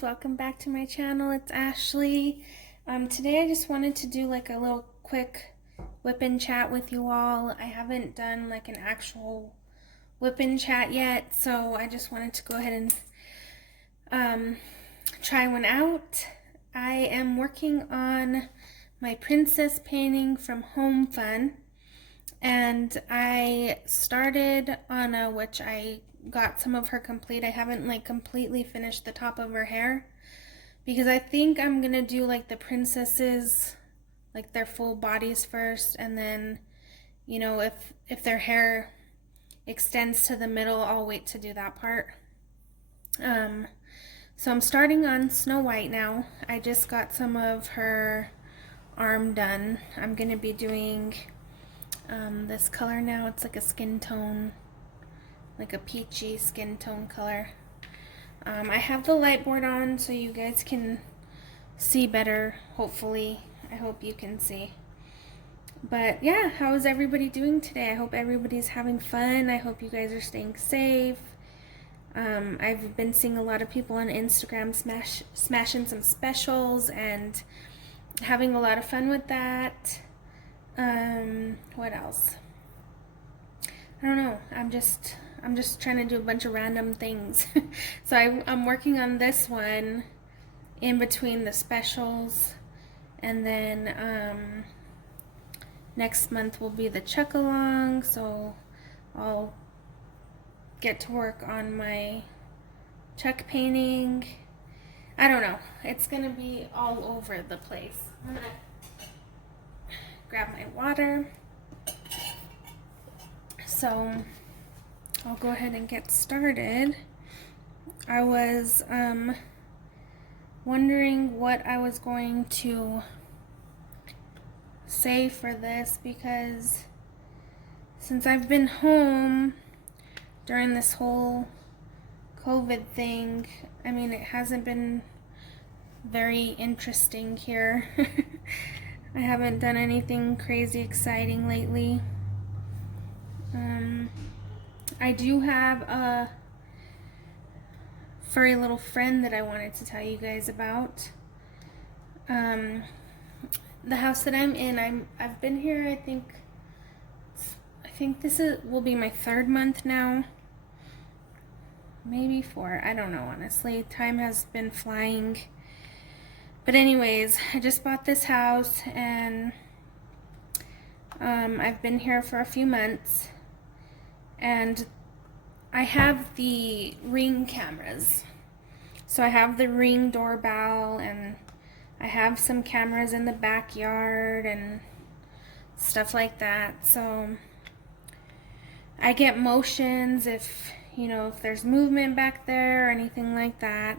friends, welcome back to my channel. It's Ashley. Today I just wanted to do like a little quick whip-in chat with you all. I haven't done like an actual whip-in chat yet, so I just wanted to go ahead and try one out. I am working on my princess painting from Home Fun, and I started on which I got some of her complete. I haven't like completely finished the top of her hair because I think I'm gonna do like the princesses, like their full bodies first, and then, you know, if their hair extends to the middle, I'll wait to do that part. So I'm starting on Snow White now. I just got some of her arm done. I'm gonna be doing this color now. It's like a skin tone, like a peachy skin tone color. I have the light board on so you guys can see better, hopefully. I hope you can see. But yeah, how is everybody doing today? I hope everybody's having fun. I hope you guys are staying safe. I've been seeing a lot of people on Instagram smashing some specials and having a lot of fun with that. What else? I don't know. I'm just trying to do a bunch of random things. So I'm working on this one in between the specials, and then next month will be the Chuck Along, so I'll get to work on my Chuck painting. I don't know. It's gonna be all over the place. I'm gonna grab my water. So I'll go ahead and get started. I was wondering what I was going to say for this, because since I've been home during this whole COVID thing, I mean, it hasn't been very interesting here. I haven't done anything crazy exciting lately. I do have a furry little friend that I wanted to tell you guys about. The house that I'm in, I've been here, I think this will be my 3rd month now. Maybe 4, I don't know, honestly. Time has been flying. But anyways, I just bought this house, and I've been here for a few months, and I have the Ring cameras. So I have the Ring doorbell, and I have some cameras in the backyard and stuff like that. So I get motions if, you know, if there's movement back there or anything like that.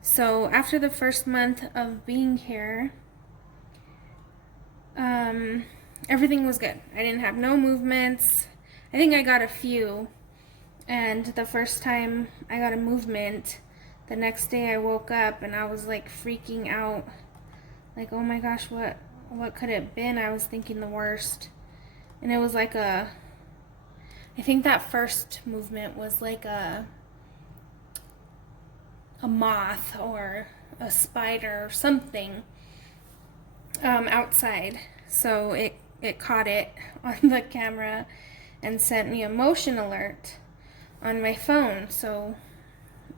So after the 1st month of being here, everything was good. I didn't have no movements. I think I got a few, and the first time I got a movement, the next day I woke up and I was like freaking out, like, oh my gosh, what could it have been? I was thinking the worst. And it was like I think that first movement was like a moth or a spider or something outside. So it caught it on the camera and sent me a motion alert on my phone. So,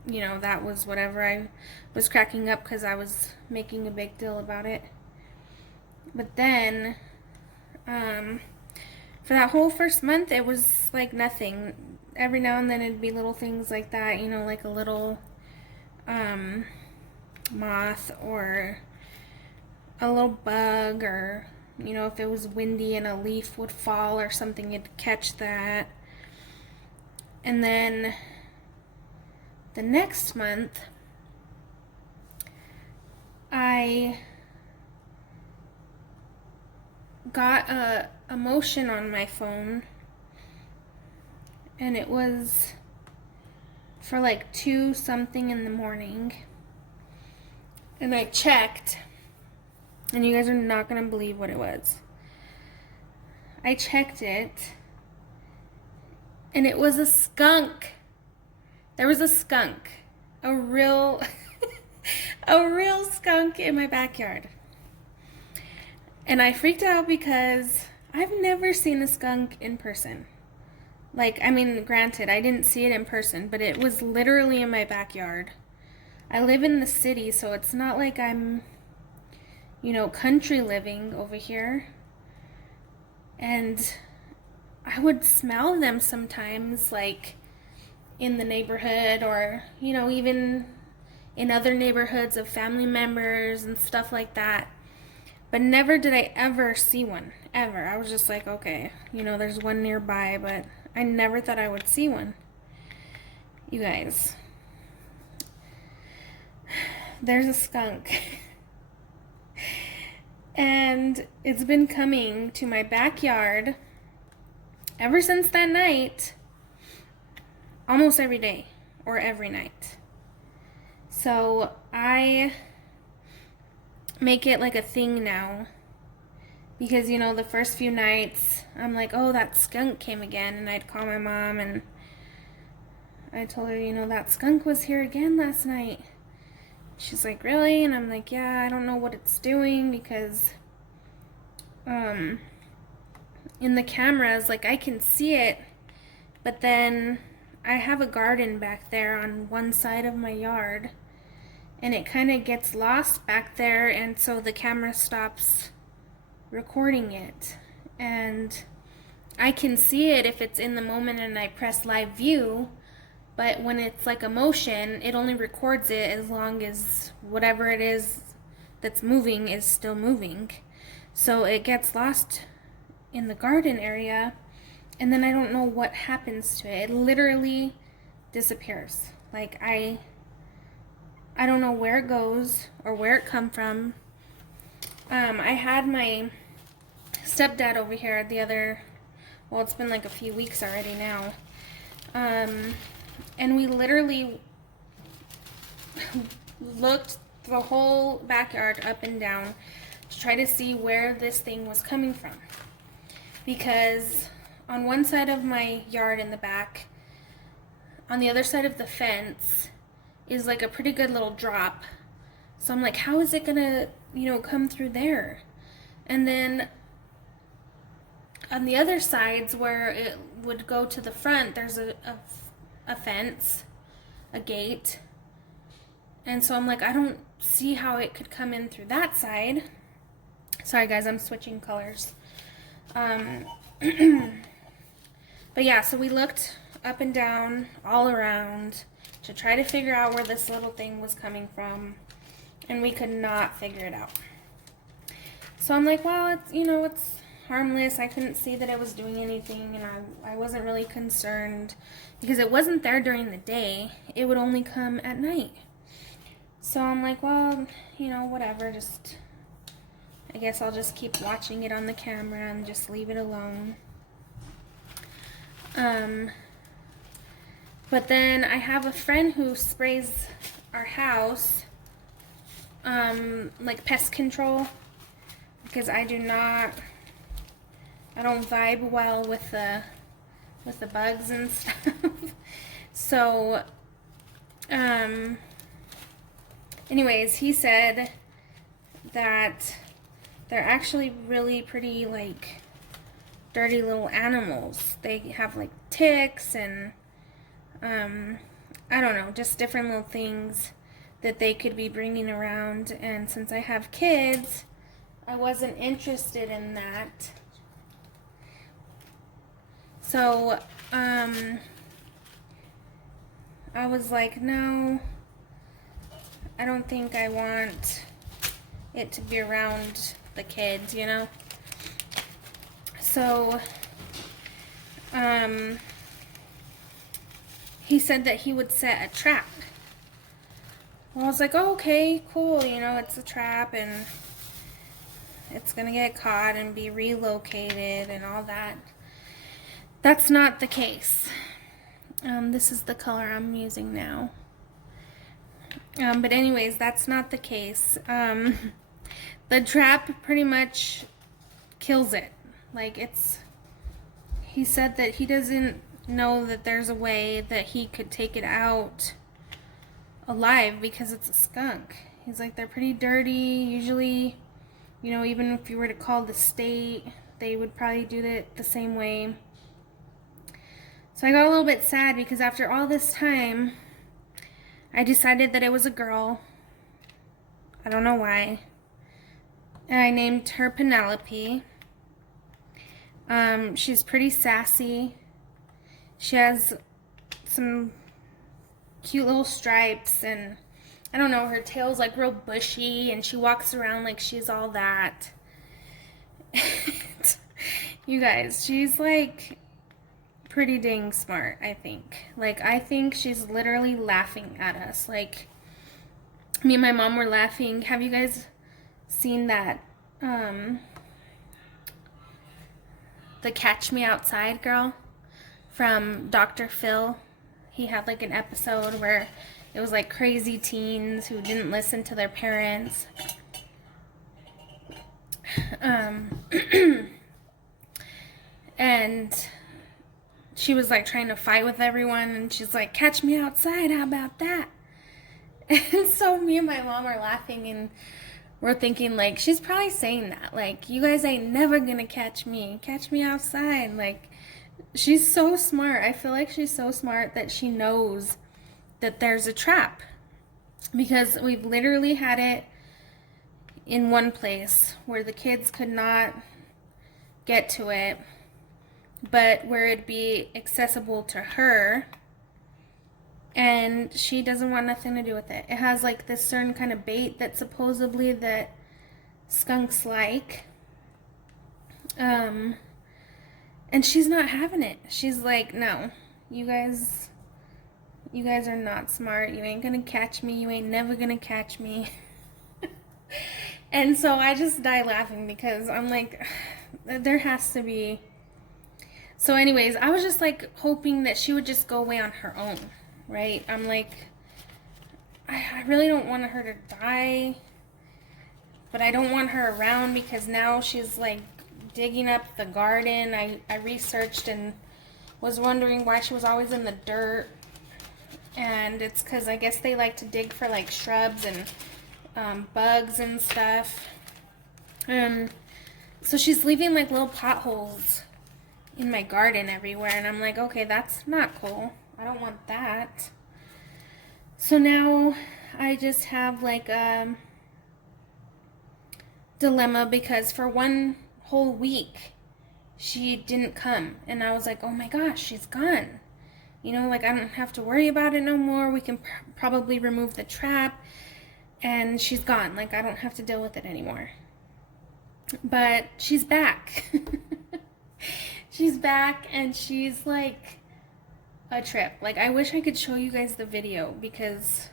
you know, that was whatever. I was cracking up because I was making a big deal about it. But then for that whole 1st month, it was like nothing. Every now and then it'd be little things like that, you know, like a little moth or a little bug, or, you know, if it was windy and a leaf would fall or something, you'd catch that. And then the next month, I got a motion on my phone, and it was for like 2 something in the morning. And I checked, and you guys are not gonna believe what it was. I checked it, and it was a skunk. There was a skunk, a real A real skunk in my backyard. And I freaked out because I've never seen a skunk in person. Like, I mean, granted, I didn't see it in person, but it was literally in my backyard. I live in the city, so it's not like I'm, country living over here. And I would smell them sometimes, like in the neighborhood or, even in other neighborhoods of family members and stuff like that. But never did I ever see one, ever. I was just like, okay, there's one nearby, but I never thought I would see one. You guys, there's a skunk. And it's been coming to my backyard ever since that night, almost every day or every night. So I make it like a thing now because, the first few nights I'm like, oh, that skunk came again, and I'd call my mom and I told her, that skunk was here again last night. She's like, really? And I'm like, yeah, I don't know what it's doing because in the cameras, like, I can see it, but then I have a garden back there on one side of my yard, and it kind of gets lost back there, and so the camera stops recording it. And I can see it if it's in the moment and I press live view, but when it's like a motion, it only records it as long as whatever it is that's moving is still moving. So it gets lost in the garden area, and then I don't know what happens to it. It literally disappears. Like, I don't know where it goes or where it come from. I had my stepdad over here it's been like a few weeks already now. And we literally looked the whole backyard up and down to try to see where this thing was coming from. Because on one side of my yard in the back, on the other side of the fence, is like a pretty good little drop. So I'm like, how is it gonna, come through there? And then on the other sides where it would go to the front, there's a fence, a gate. And so I'm like, I don't see how it could come in through that side. Sorry guys, I'm switching colors. But yeah, so we looked up and down all around to try to figure out where this little thing was coming from, and we could not figure it out. So I'm like, well, it's harmless. I couldn't see that it was doing anything, and I wasn't really concerned because it wasn't there during the day. It would only come at night. So I'm like, well, whatever, I guess I'll just keep watching it on the camera and just leave it alone. But then I have a friend who sprays our house, like pest control, because I don't vibe well with the bugs and stuff. So, anyways, he said that they're actually really pretty, like, dirty little animals. They have like ticks and I don't know, just different little things that they could be bringing around. And since I have kids, I wasn't interested in that. So I was like, no, I don't think I want it to be around the kids, So he said that he would set a trap. Well, I was like, oh, okay, cool, it's a trap and it's gonna get caught and be relocated and all that. That's not the case. This is the color I'm using now. But anyways, that's not the case. The trap pretty much kills it. Like, he said that he doesn't know that there's a way that he could take it out alive because it's a skunk. He's like, they're pretty dirty. Usually, you know, even if you were to call the state, they would probably do it the same way. So I got a little bit sad because after all this time, I decided that it was a girl. I don't know why. And I named her Penelope. She's pretty sassy. She has some cute little stripes, and I don't know, her tail's like real bushy, and she walks around like she's all that. You guys, she's like pretty dang smart, I think. Like, I think she's literally laughing at us. Like, me and my mom were laughing. Have you guys seen that, the Catch Me Outside girl from Dr. Phil? He had like an episode where it was like crazy teens who didn't listen to their parents. And she was like trying to fight with everyone, and she's like, catch me outside, how about that? And so me and my mom are laughing, and we're thinking like, she's probably saying that, like, you guys ain't never gonna catch me outside. Like, she's so smart. I feel like she's so smart that she knows that there's a trap, because we've literally had it in one place where the kids could not get to it, but where it'd be accessible to her, and she doesn't want nothing to do with it. It has like this certain kind of bait that supposedly that skunks like, and she's not having it. She's like, no, you guys are not smart. You ain't gonna catch me. You ain't never gonna catch me. And so I just die laughing because I'm like, there has to be. So anyways, I was just like hoping that she would just go away on her own, right? I'm like, I really don't want her to die, but I don't want her around because now she's like digging up the garden. I researched and was wondering why she was always in the dirt. And it's because I guess they like to dig for like shrubs and bugs and stuff. So she's leaving like little potholes in my garden everywhere, and I'm like, okay, that's not cool. I don't want that. So now I just have like a dilemma because for one whole week she didn't come, and I was like, oh my gosh, she's gone. You know, like, I don't have to worry about it no more. We can probably remove the trap, and she's gone. Like, I don't have to deal with it anymore. But she's back. She's back, and she's like a trip. Like, I wish I could show you guys the video because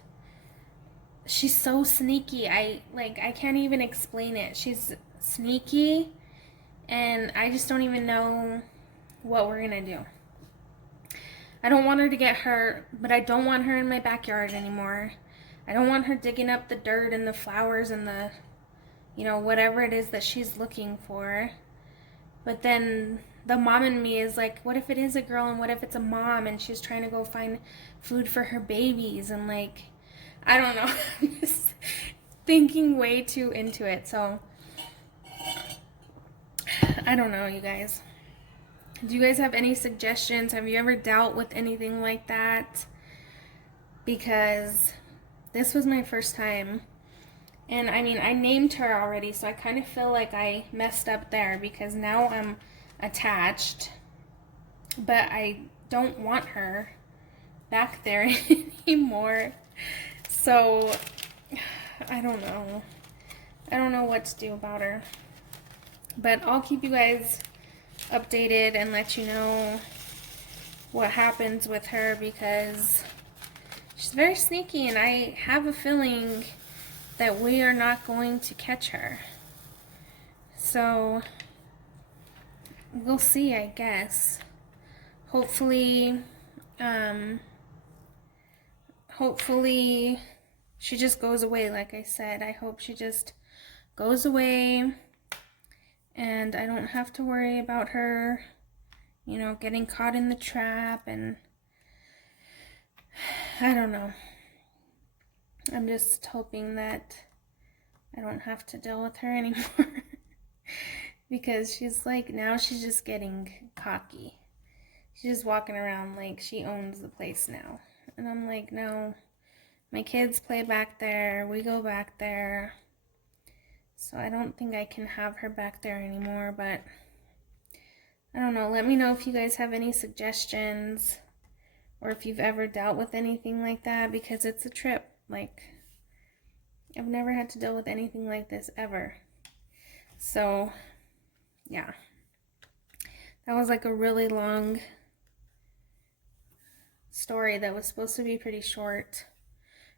she's so sneaky. I can't even explain it. She's sneaky, and I just don't even know what we're gonna do. I don't want her to get hurt, but I don't want her in my backyard anymore. I don't want her digging up the dirt and the flowers and the, you know, whatever it is that she's looking for. But then the mom in me is like, what if it is a girl, and what if it's a mom and she's trying to go find food for her babies? And like, I don't know. I'm just thinking way too into it. So I don't know, you guys. Do you guys have any suggestions? Have you ever dealt with anything like that? Because this was my first time. And I mean, I named her already, so I kind of feel like I messed up there because now I'm attached. But I don't want her back there anymore. So, I don't know. I don't know what to do about her. But I'll keep you guys updated and let you know what happens with her because she's very sneaky, and I have a feeling that we are not going to catch her. So we'll see, I guess. Hopefully she just goes away, like I said. I hope she just goes away and I don't have to worry about her, you know, getting caught in the trap. And I don't know. I'm just hoping that I don't have to deal with her anymore. Because she's like, now she's just getting cocky. She's just walking around like she owns the place now. And I'm like, no, my kids play back there. We go back there. So I don't think I can have her back there anymore, but I don't know. Let me know if you guys have any suggestions or if you've ever dealt with anything like that, because it's a trip. Like, I've never had to deal with anything like this ever. So, yeah. That was like a really long story that was supposed to be pretty short,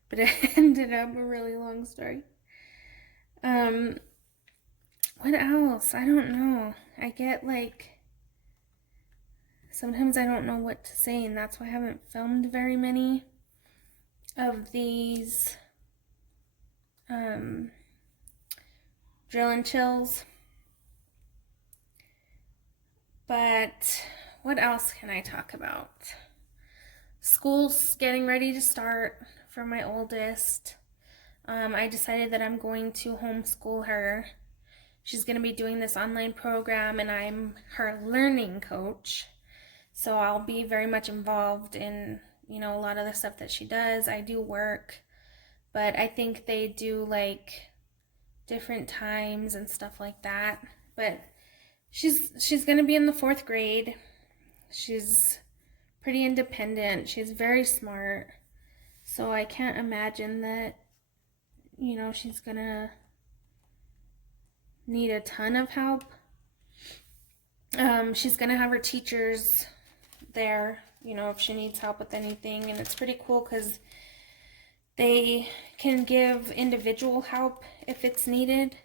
but it ended up a really long story. What else? I don't know. I get like, sometimes I don't know what to say, and that's why I haven't filmed very many of these drill and chills. But what else can I talk about? School's getting ready to start for my oldest. I decided that I'm going to homeschool her. She's going to be doing this online program, and I'm her learning coach. So I'll be very much involved in, a lot of the stuff that she does. I do work, but I think they do like different times and stuff like that. But she's going to be in the 4th grade. She's pretty independent. She's very smart. So I can't imagine that, she's going to need a ton of help. She's going to have her teachers there, if she needs help with anything. And it's pretty cool because they can give individual help if it's needed,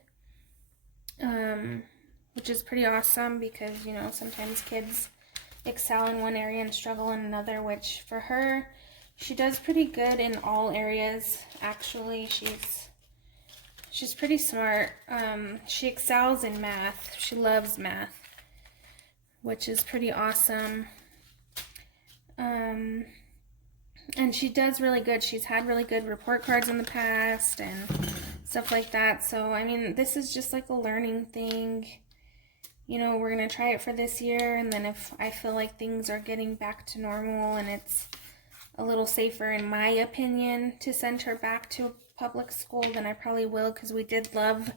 which is pretty awesome because, sometimes kids excel in one area and struggle in another, which for her, she does pretty good in all areas. Actually, she's pretty smart. She excels in math. She loves math, which is pretty awesome. And she does really good. She's had really good report cards in the past and stuff like that. So, I mean, this is just like a learning thing. We're going to try it for this year, and then if I feel like things are getting back to normal and it's a little safer, in my opinion, to send her back to public school, then I probably will, because we did love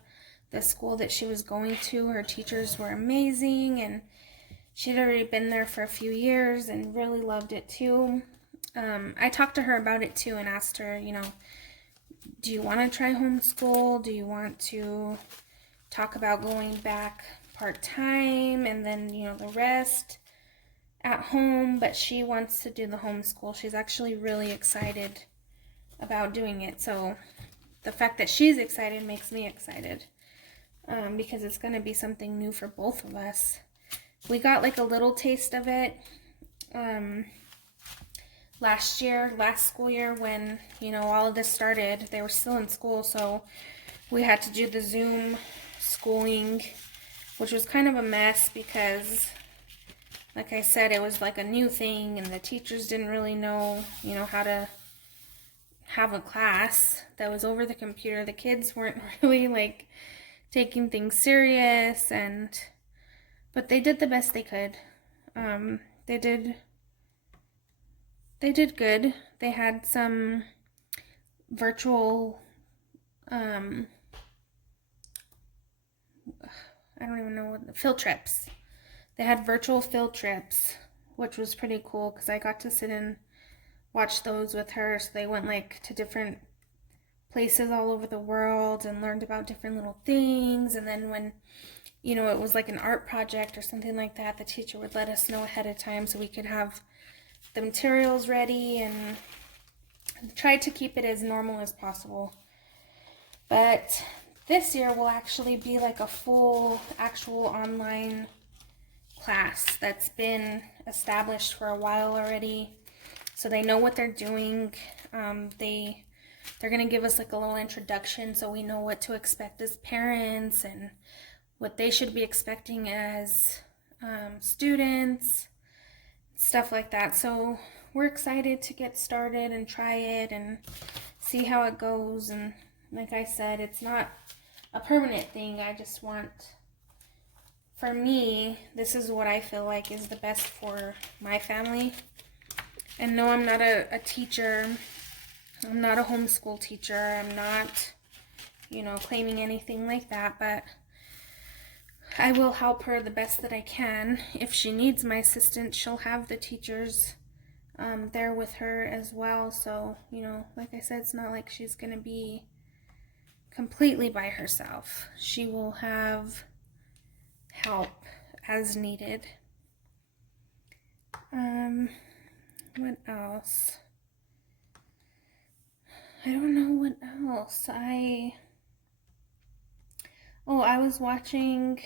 the school that she was going to. Her teachers were amazing, and she'd already been there for a few years and really loved it too. I talked to her about it too and asked her, do you want to try homeschool? Do you want to talk about going back part-time and then, the rest at home? But she wants to do the homeschool. She's actually really excited about doing it. So the fact that she's excited makes me excited, because it's going to be something new for both of us. We got like a little taste of it last school year when, all of this started. They were still in school, so we had to do the Zoom schooling, which was kind of a mess because, like I said, it was like a new thing and the teachers didn't really know, how to have a class that was over the computer. The kids weren't really like taking things serious, but they did the best they could. They did good. They had some virtual, I don't even know field trips. They had virtual field trips, which was pretty cool because I got to sit and watch those with her. So they went like to different places all over the world and learned about different little things. And then when, it was like an art project or something like that, the teacher would let us know ahead of time so we could have the materials ready, and try to keep it as normal as possible. But this year will actually be like a full actual online class that's been established for a while already, so they know what they're doing. They're going to give us like a little introduction so we know what to expect as parents and what they should be expecting as students, stuff like that. So we're excited to get started and try it and see how it goes. And like I said, it's not a permanent thing. I just want, for me, this is what I feel like is the best for my family. And no, I'm not a teacher. I'm not a homeschool teacher. I'm not, you know, claiming anything like that, but I will help her the best that I can. If she needs my assistance, she'll have the teachers there with her as well. So, you know, like I said, it's not like she's going to be completely by herself. She will have help as needed. What else? I don't know what else. I was watching,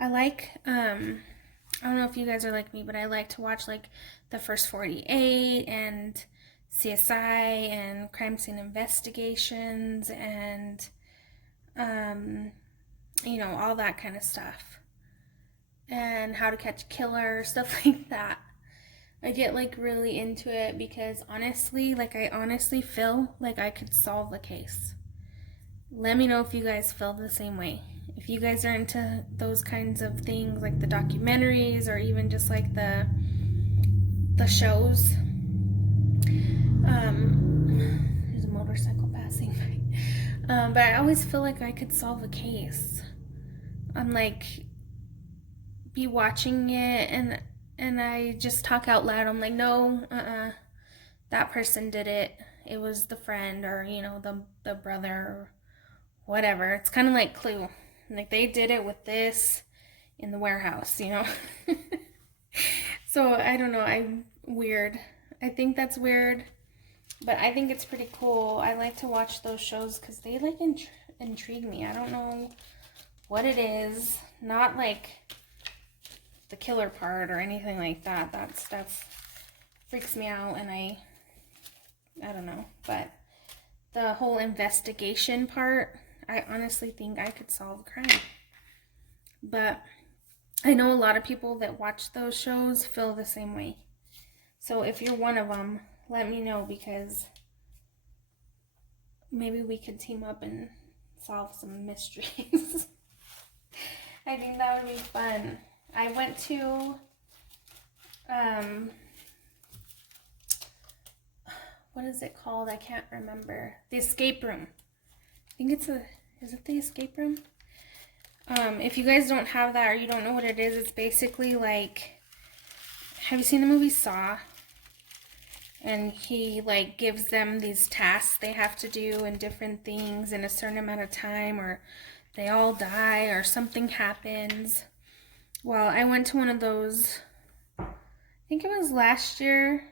I don't know if you guys are like me, but I like to watch like The First 48 and CSI and crime scene investigations and, you know, all that kind of stuff. And How to Catch a Killer, stuff like that. I get like really into it because honestly, like I honestly feel like I could solve the case. Let me know if you guys feel the same way. If you guys are into those kinds of things, like the documentaries or even just like the shows. There's a motorcycle passing by. But I always feel like I could solve a case. I'm like, be watching it and I just talk out loud. I'm like, no, that person did it. It was the friend or, you know, the brother or whatever. It's kind of like Clue. Like they did it with this in the warehouse, you know. So I don't know. I'm weird. I think that's weird, but I think it's pretty cool. I like to watch those shows because they like intrigue me. I don't know what it is. Not like the killer part or anything like that. That's freaks me out, and I don't know. But the whole investigation part, I honestly think I could solve a crime. But I know a lot of people that watch those shows feel the same way. So if you're one of them, let me know because maybe we could team up and solve some mysteries. I think that would be fun. I went to what is it called? I can't remember. The escape room. I think is it the escape room? If you guys don't have that or you don't know what it is, it's basically like, have you seen the movie Saw? And he like gives them these tasks they have to do and different things in a certain amount of time, or they all die or something happens. Well, I went to one of those, I think it was last year,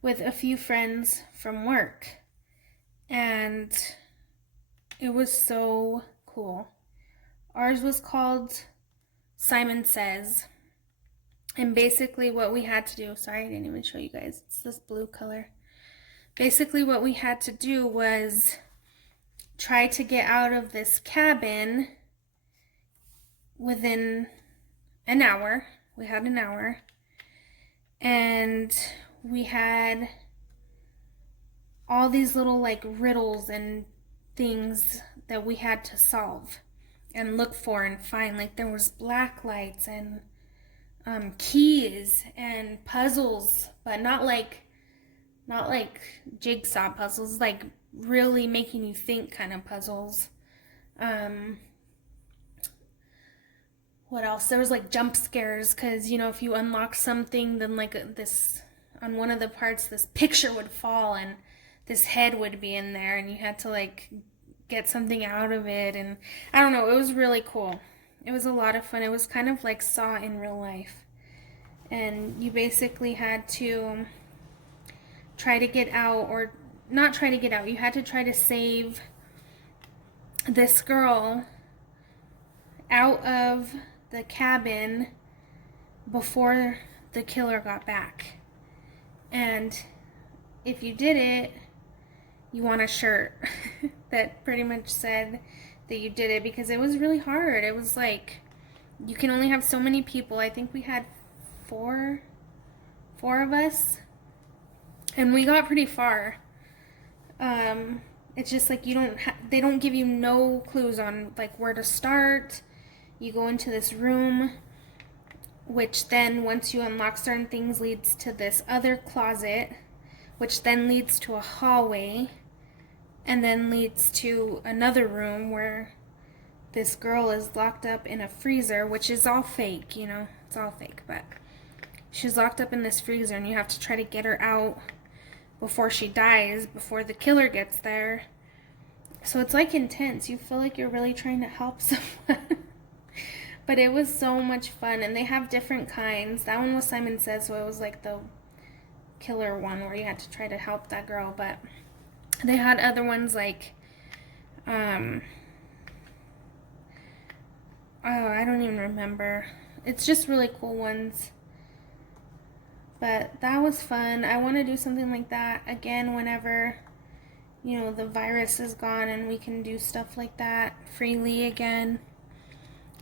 with a few friends from work. And it was so cool. Ours was called Simon Says. And basically what we had to do, sorry I didn't even show you guys, it's this blue color. Basically what we had to do was try to get out of this cabin within an hour. We had an hour. And we had all these little like riddles and things that we had to solve and look for and find. Like there was black lights and keys and puzzles, but not like jigsaw puzzles, like really making you think kind of puzzles. What else? There was like jump scares because, you know, if you unlock something, then like this, on one of the parts, this picture would fall and this head would be in there and you had to like get something out of it. And I don't know, it was really cool. It was a lot of fun. It was kind of like Saw in real life. And you basically had to try to get out, or not try to get out, you had to try to save this girl out of the cabin before the killer got back. And if you did it, you won a shirt that pretty much said that you did it, because it was really hard. It was like, you can only have so many people. I think we had four 4 of us, and we got pretty far. It's just like they don't give you no clues on like where to start. You go into this room, which then once you unlock certain things leads to this other closet, which then leads to a hallway, and then leads to another room where this girl is locked up in a freezer, which is all fake, you know, it's all fake, but she's locked up in this freezer and you have to try to get her out before she dies, before the killer gets there. So it's like intense. You feel like you're really trying to help someone. But it was so much fun, and they have different kinds. That one was Simon Says, so it was like the killer one where you had to try to help that girl, but they had other ones like oh, I don't even remember. It's just really cool ones. But that was fun. I want to do something like that again whenever, you know, the virus is gone and we can do stuff like that freely again,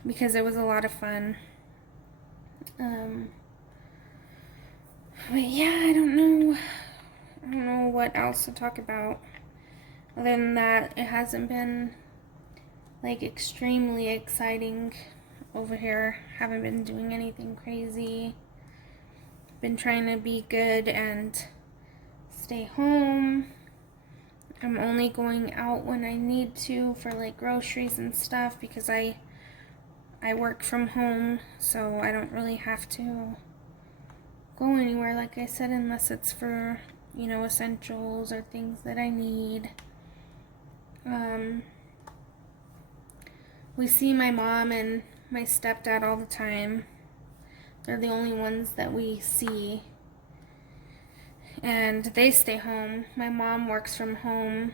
because it was a lot of fun. But yeah, I don't know what else to talk about. Other than that, it hasn't been like extremely exciting over here. Haven't been doing anything crazy. Been trying to be good and stay home. I'm only going out when I need to for like groceries and stuff, because I work from home, so I don't really have to go anywhere, like I said, unless it's for, you know, essentials or things that I need. We see my mom and my stepdad all the time. They're the only ones that we see. And they stay home. My mom works from home.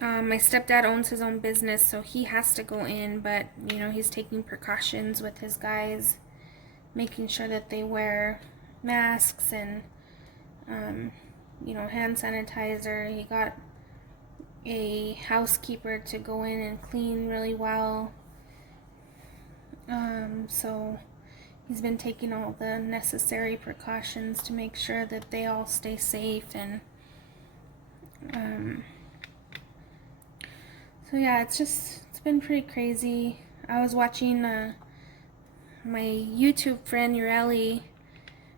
My stepdad owns his own business, so he has to go in, but, you know, he's taking precautions with his guys, making sure that they wear masks and, you know, hand sanitizer. He got a housekeeper to go in and clean really well. So he's been taking all the necessary precautions to make sure that they all stay safe. And so yeah, it's been pretty crazy. I was watching my YouTube friend Ureli.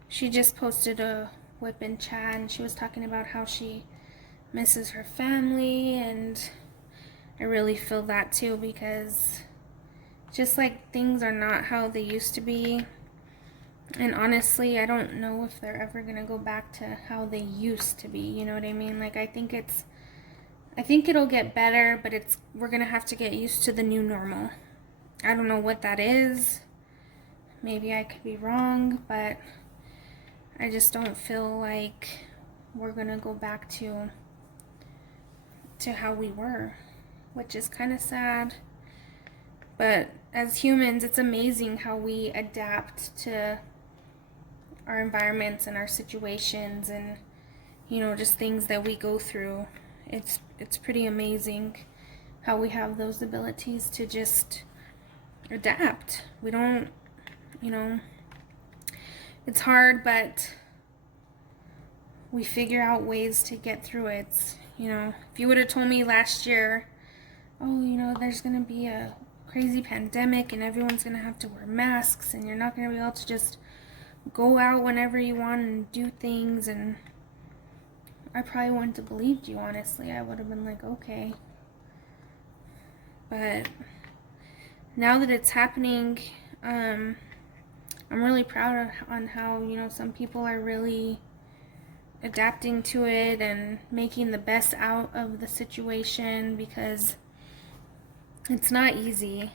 She just posted a whip and chat, and she was talking about how she misses her family, and I really feel that too, because just like things are not how they used to be. And honestly, I don't know if they're ever gonna go back to how they used to be, you know what I mean? Like I think it'll get better, but we're gonna have to get used to the new normal. I don't know what that is. Maybe I could be wrong, but I just don't feel like we're gonna go back to how we were, which is kind of sad. But as humans, it's amazing how we adapt to our environments and our situations, and, you know, just things that we go through. It's pretty amazing how we have those abilities to just adapt. We don't, you know, it's hard, but we figure out ways to get through it. You know, if you would have told me last year, oh, you know, there's going to be a crazy pandemic and everyone's going to have to wear masks and you're not going to be able to just go out whenever you want and do things, and I probably wouldn't have believed you, honestly. I would have been like, okay. But now that it's happening, I'm really proud on how, you know, some people are really adapting to it and making the best out of the situation, because it's not easy.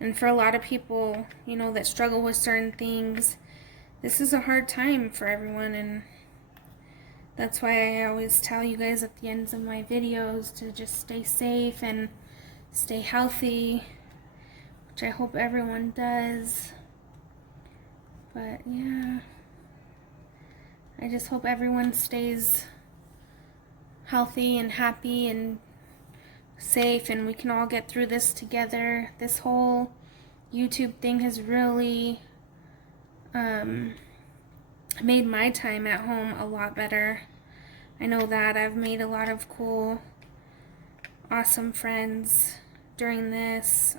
And for a lot of people, you know, that struggle with certain things, this is a hard time for everyone, and that's why I always tell you guys at the ends of my videos to just stay safe and stay healthy, which I hope everyone does. But yeah, I just hope everyone stays healthy and happy and safe, and we can all get through this together. This whole YouTube thing has really made my time at home a lot better. I know that I've made a lot of cool, awesome friends during this.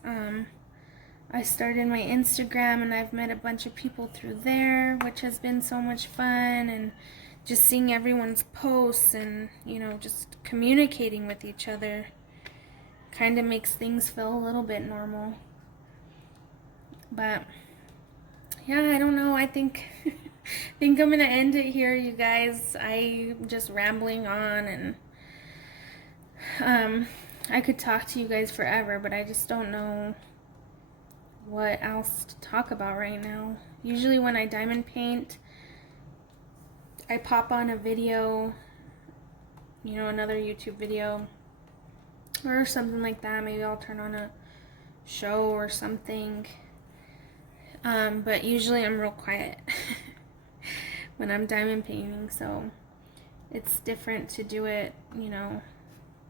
I started my Instagram and I've met a bunch of people through there, which has been so much fun, and just seeing everyone's posts and, you know, just communicating with each other kind of makes things feel a little bit normal. But yeah, I don't know. I think I'm gonna end it here, you guys. I'm just rambling on, and I could talk to you guys forever, but I just don't know what else to talk about right now. Usually when I diamond paint, I pop on a video, you know, another YouTube video or something like that. Maybe I'll turn on a show or something. But usually I'm real quiet when I'm diamond painting, so it's different to do it, you know,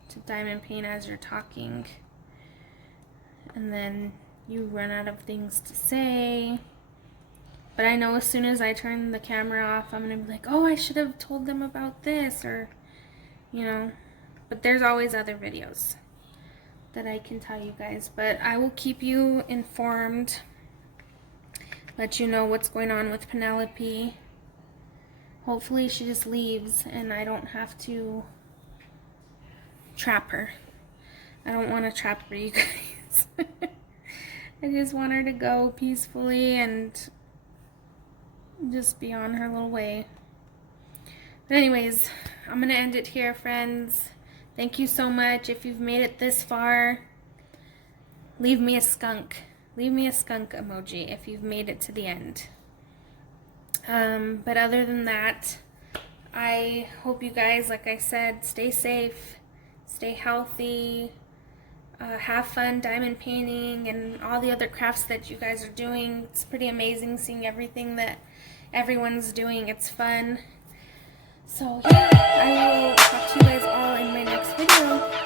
to diamond paint as you're talking, and then you run out of things to say. But I know as soon as I turn the camera off, I'm gonna be like, oh, I should have told them about this, or, you know. But there's always other videos that I can tell you guys. But I will keep you informed, let you know what's going on with Penelope. Hopefully she just leaves and I don't have to trap her. I don't want to trap her, you guys. I just want her to go peacefully and just be on her little way. But anyways, I'm going to end it here, friends. Thank you so much. If you've made it this far, leave me a skunk. Leave me a skunk emoji if you've made it to the end. But other than that, I hope you guys, like I said, stay safe, stay healthy, have fun diamond painting and all the other crafts that you guys are doing. It's pretty amazing seeing everything that everyone's doing. It's fun. So yeah, I will talk to you guys all in my next video.